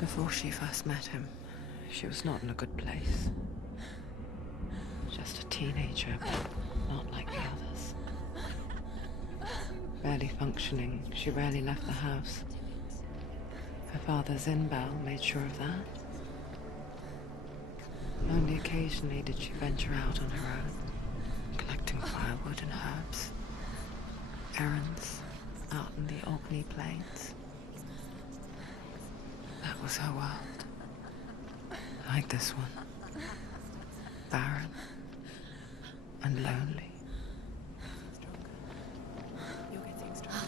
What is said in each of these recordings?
Before she first met him, she was not in a good place. Just a teenager, but not like the others. Barely functioning, she rarely left the house. Her father's in-bell made sure of that. Only occasionally did she venture out on her own, collecting firewood and herbs. Errands out in the Orkney Plains. That was her world. Like this one. Barren and lonely. You're getting stronger.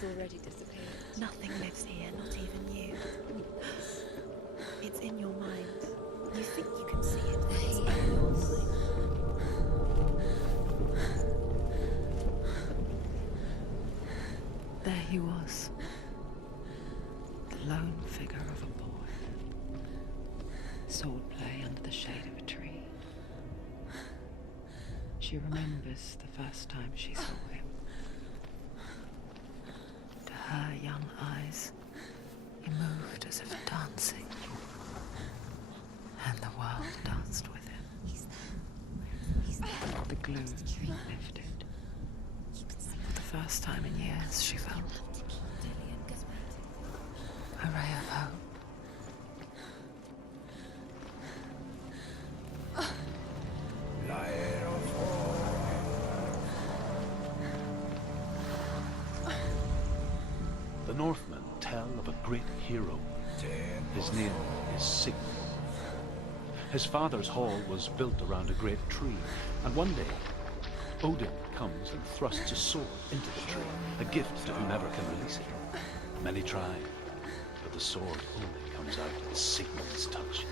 Already disappeared. Nothing lives here, not even you. It's in your mind. You think you can see it, but it's in your mind. There he was. The lone figure of a boy. Swordplay under the shade of a tree. She remembers the first time she saw him. Her young eyes, he moved as if dancing, and the world danced with him. The gloom lifted. For the first time in years, she felt a ray of hope. The Northmen tell of a great hero. His name is Sigmund. His father's hall was built around a great tree, and one day, Odin comes and thrusts a sword into the tree, a gift to whomever can release it. Many try, but the sword only comes out at Sigmund's touch.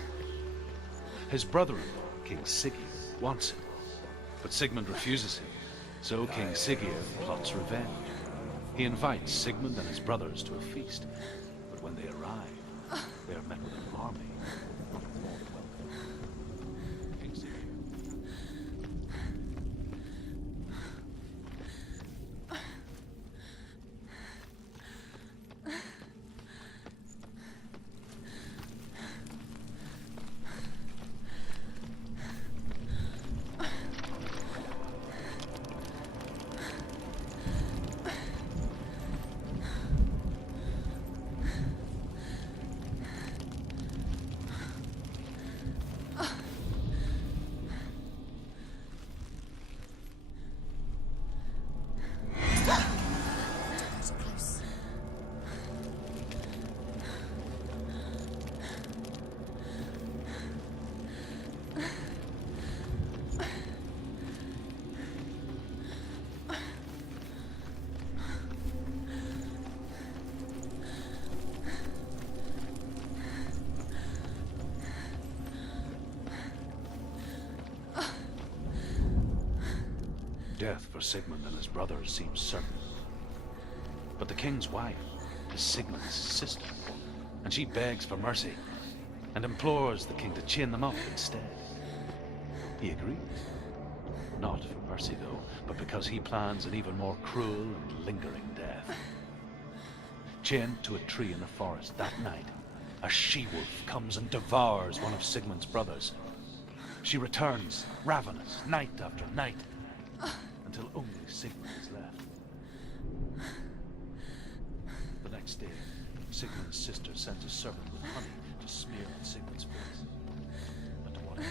His brother-in-law, King Siggeir, wants it, but Sigmund refuses him, so King Siggeir plots revenge. He invites Sigmund and his brothers to a feast, but when they arrive, they are met with an army not more welcome. King Siggeir. Death for Sigmund and his brothers seems certain. But the king's wife is Sigmund's sister, and she begs for mercy and implores the king to chain them up instead. He agrees. Not for mercy, though, but because he plans an even more cruel and lingering death. Chained to a tree in the forest that night, a she-wolf comes and devours one of Sigmund's brothers. She returns, ravenous, night after night, until only Sigmund is left. The next day, Sigmund's sister sends a servant with honey to smear on Sigmund's face. But to what end?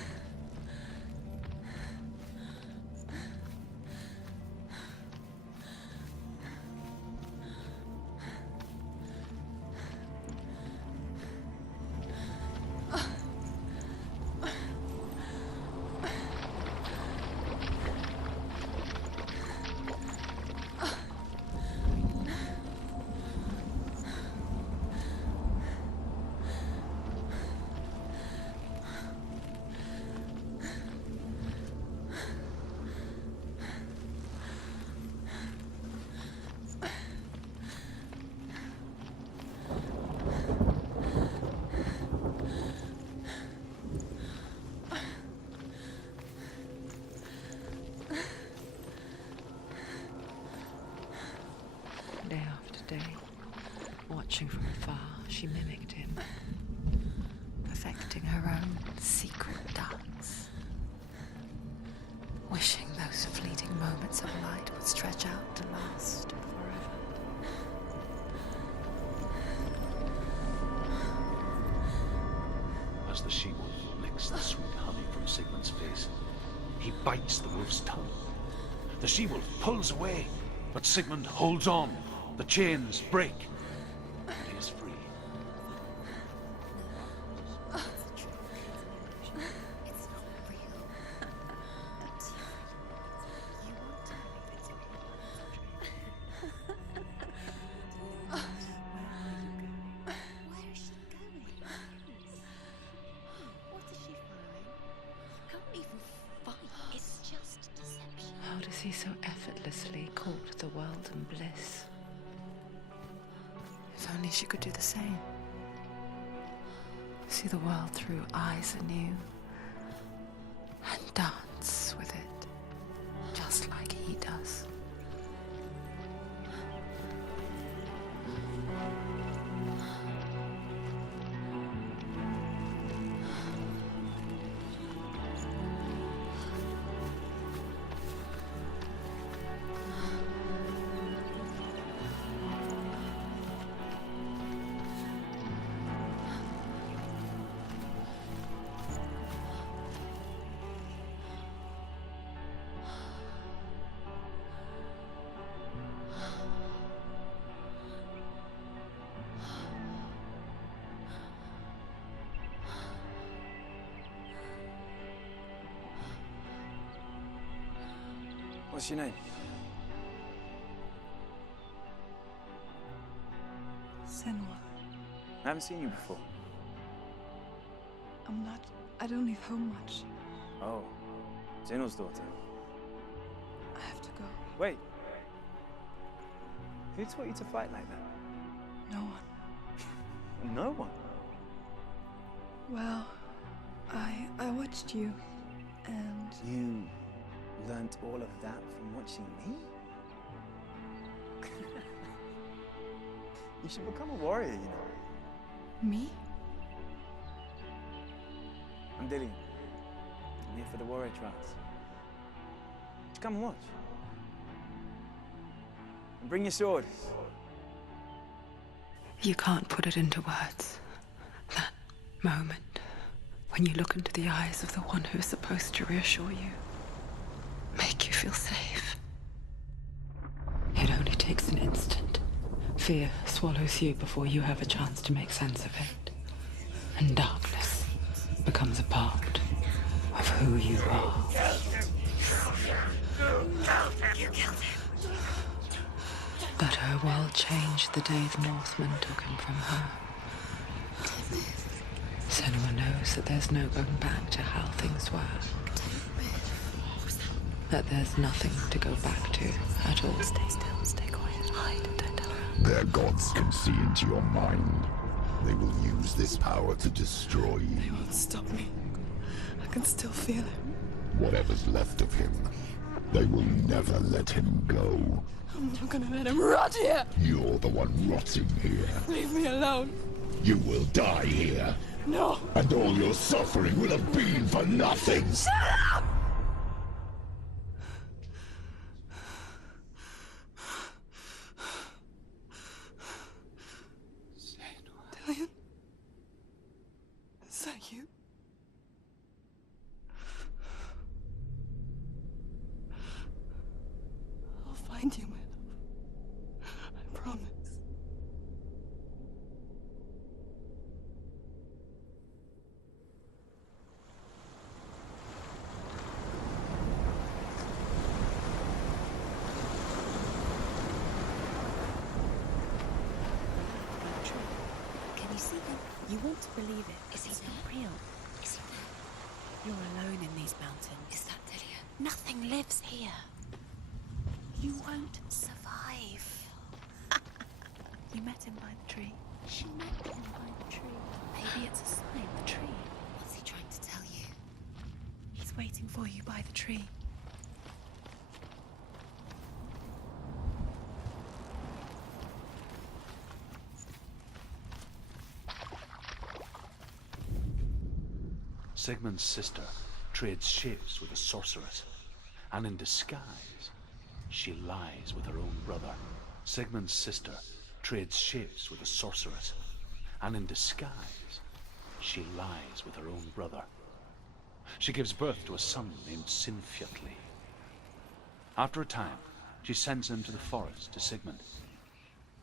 Watching from afar, she mimicked him, perfecting her own secret dance. Wishing those fleeting moments of light would stretch out to last forever. As the she-wolf licks the sweet honey from Sigmund's face, he bites the wolf's tongue. The she-wolf pulls away, but Sigmund holds on. The chains break, and he is free. It's not real. Don't you? You want to believe it's real. Where are you going? Where is she going? What is she following? You can't even fight. It's just deception. How does he so effortlessly court the world and bliss? If only she could do the same. See the world through eyes anew and dance with it, just like he does. What's your name? Senua. I haven't seen you before. I don't leave home much. Oh, Zenua's daughter. I have to go. Wait. Who taught you to fight like that? No one. No one. Well, I watched you, and You learnt all of that from watching me? You should become a warrior, you know. me? I'm Dillian. I'm here for the warrior trials. Just come and watch. And bring your sword. You can't put it into words. That moment when you look into the eyes of the one who's supposed to reassure you, make you feel safe. It only takes an instant. Fear swallows you before you have a chance to make sense of it. And darkness becomes a part of who you are. You killed him. But her world changed the day the Northmen took him from her. Senua knows that there's no going back to how things were. That there's nothing to go back to at all. Stay still, stay quiet, hide, don't tell her. Their gods can see into your mind. They will use this power to destroy They you. won't stop me. I can still feel him. Whatever's left of him, they will never let him go. I'm not gonna let him rot here. You're the one rotting here. Leave me alone. You will die here, No. and all your suffering will have been for nothing. Shut up! Dillian? Is that you? I'll find you, my love. I promise. Can you see him? You want to believe it. Is he not real? Is he there? You're alone in these mountains. Is that Dillian? Nothing lives here. You won't survive. You met him by the tree. She met him by the tree. Maybe it's a sign, the tree. What's he trying to tell you? He's waiting for you by the tree. Sigmund's sister trades shapes with a sorceress, and in disguise, she lies with her own brother. Sigmund's sister trades shapes with a sorceress, and in disguise, she lies with her own brother. She gives birth to a son named Sinfjotli. After a time, she sends him to the forest to Sigmund.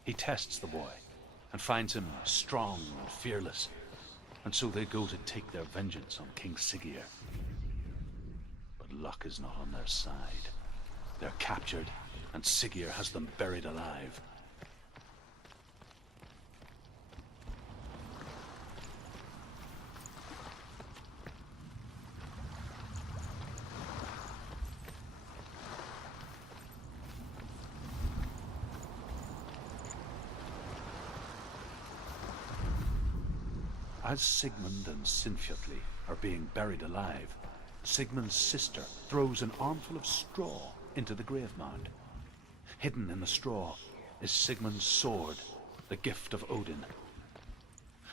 He tests the boy and finds him strong and fearless, and so they go to take their vengeance on King Siggeir. But luck is not on their side. They're captured, and Siggeir has them buried alive. As Sigmund and Sinfjotli are being buried alive, Sigmund's sister throws an armful of straw into the grave mound. Hidden in the straw is Sigmund's sword, the gift of Odin.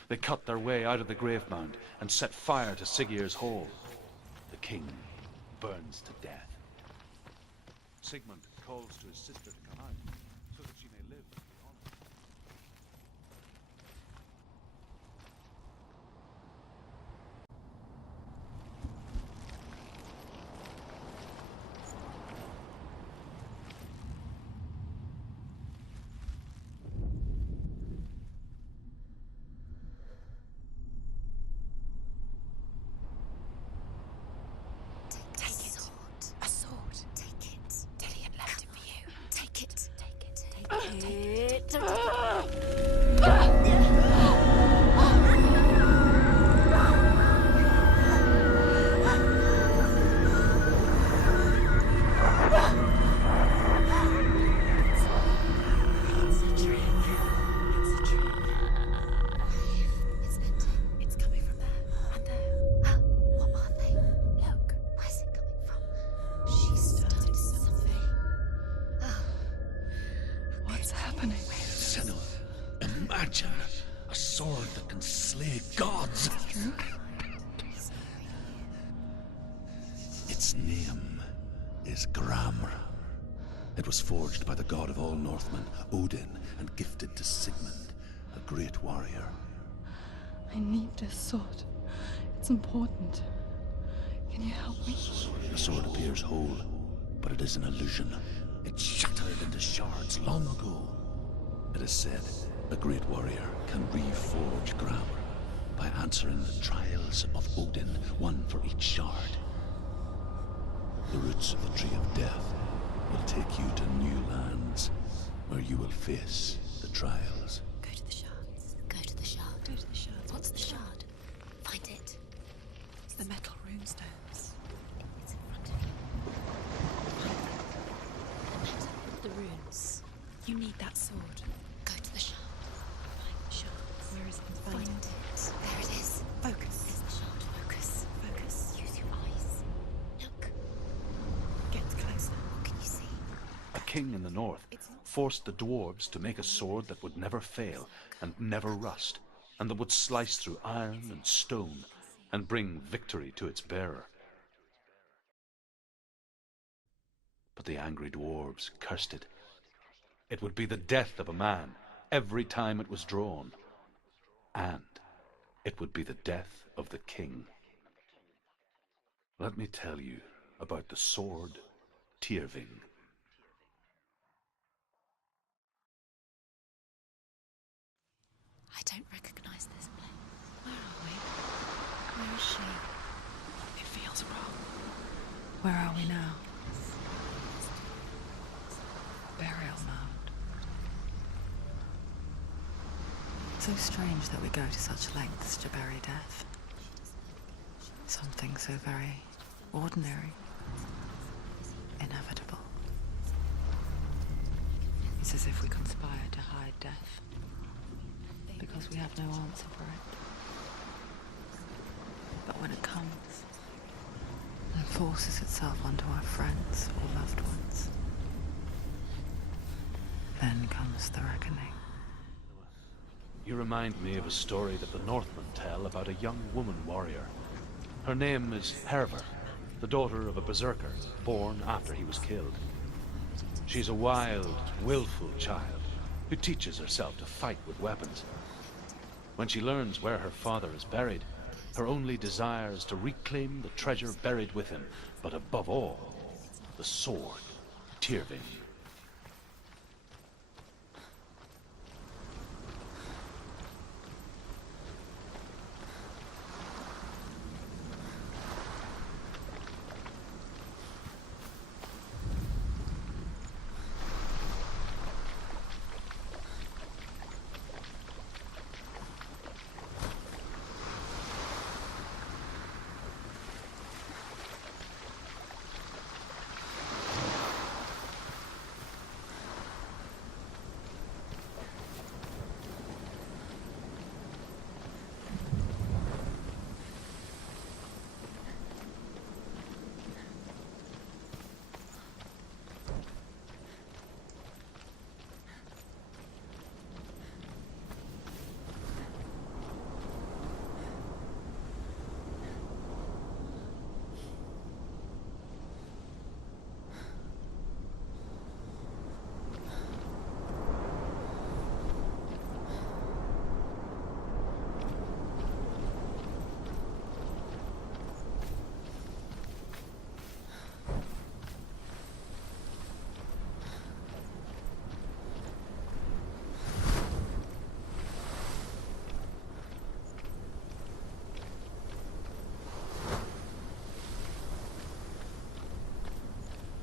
They cut their way out of the grave mound and set fire to Siggeir's hall. The king burns to death. Sigmund calls to his sister to come out so that she may live and be honored. A sword. Take it. Dillian left it for you. Take it. Take it. Take it. It's a trick. It's a trick. Isn't it? It's coming from there and there. Ah, what are they? Look. Where's it coming from? She started something. Oh. What's happening? Senua, imagine a sword that can slay gods. Its name is Gramr. It was forged by the god of all Northmen, Odin, and gifted to Sigmund, a great warrior. I need this sword. It's important. Can you help me? The sword appears whole, but it is an illusion. It shattered into shards long ago. It is said a great warrior can reforge Gramr by answering the trials of Odin, one for each shard. The roots of the Tree of Death will take you to new lands, where you will face the trials. Go to the shards. Go to the shard. Go to the shards. What's the shard? Find it. It's the metal runestones. It's in front of you. Find the runes. You need that sword. Go to the shard. Find the shards. Where is it? Find it. There it is. Focus. There's the shard. Focus. Focus. Use your eyes. Look. Get closer. What can you see? A king in the north forced the dwarves to make a sword that would never fail and never rust, and that would slice through iron and stone and bring victory to its bearer. But the angry dwarves cursed it. It would be the death of a man every time it was drawn, and it would be the death of the king. Let me tell you about the sword Tyrving. I don't recognize this place. Where are we? Where is she? It feels wrong. Where are we now? Burial mound. So strange that we go to such lengths to bury death. Something so very ordinary, inevitable. It's as if we conspire to hide death, because we have no answer for it. But when it comes, and forces itself onto our friends or loved ones, then comes the reckoning. You remind me of a story that the Northmen tell about a young woman warrior. Her Her name is Herver, the daughter of a berserker, born after he was killed. She's a wild, willful child who teaches herself to fight with weapons. When she learns where her father is buried, her only desire is to reclaim the treasure buried with him, but above all, the sword, Tyrving.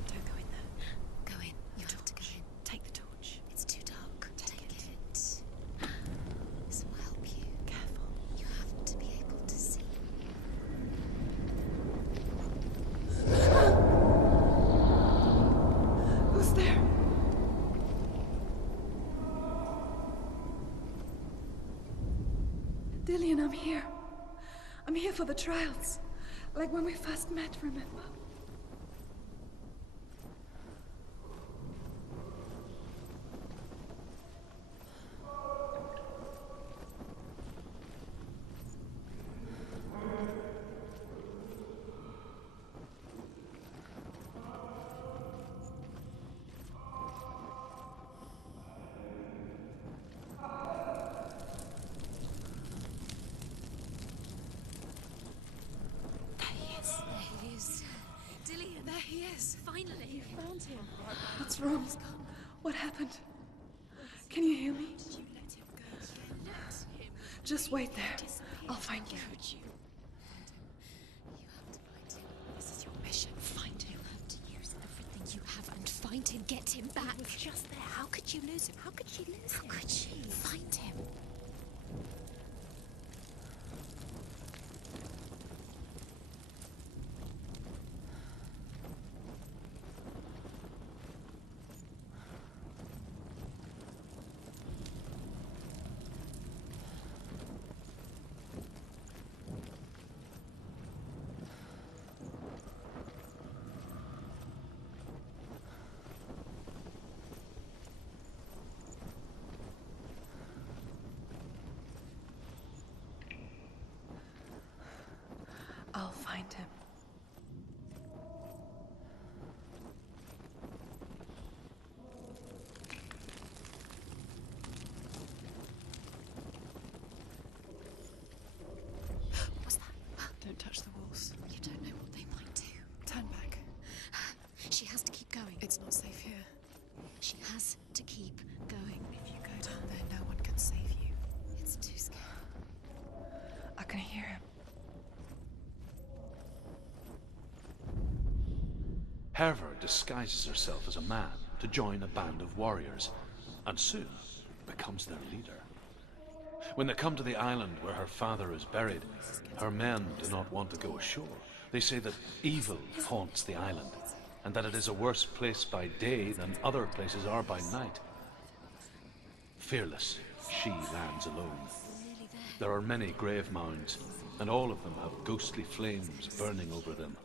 Don't go in there. Go in. You have to go in. Take the torch. It's too dark. Take it. This will help you. Careful. You have to be able to see. Who's there? Dillian, I'm here. I'm here for the trials. Like when we first met, remember? There he is. Dillian, there he is. Finally. You found him. What's wrong? What happened? Can you hear me? Did you let him go? Yeah, let him. Just wait there. I'll find you. Could you? You have to find him. This is your mission. Find him. You have to use everything you have and find him. Get him back. He was just there. How could you lose him? How could she lose him? How could she? Find him. I'll find him. What was that? Don't touch the walls. You don't know what they might do. Turn back. She has to keep going. It's not safe here. She has to keep going. If you go down there, no one can save you. It's too scary. I can hear him. Herver disguises herself as a man to join a band of warriors, and soon becomes their leader. When they come to the island where her father is buried, her men do not want to go ashore. They say that evil haunts the island, and that it is a worse place by day than other places are by night. Fearless, she lands alone. There are many grave mounds, and all of them have ghostly flames burning over them.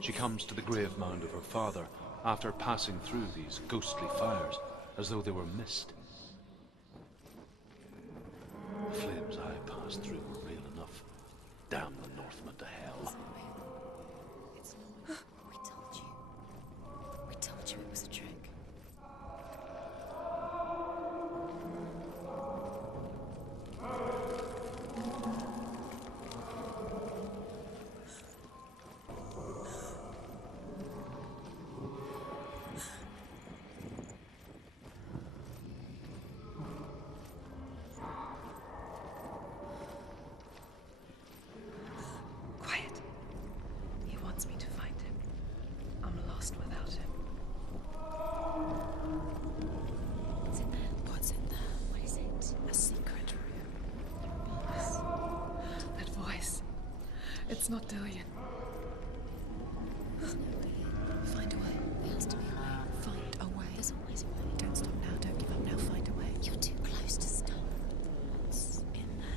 She comes to the grave mound of her father after passing through these ghostly fires, as though they were mist. The flames I passed through were real enough. Damn the Northmen to wants me to find him. I'm lost without him. What's in there? What's in there? What is it? A secret room. That voice. It's not Dillion. There's no way. Find a way. There has to be a way. Find a way. There's always a way. Don't stop now. Don't give up now. Find a way. You're too close to stop. What's in there?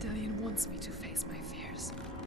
Dillion wants me to face my fears.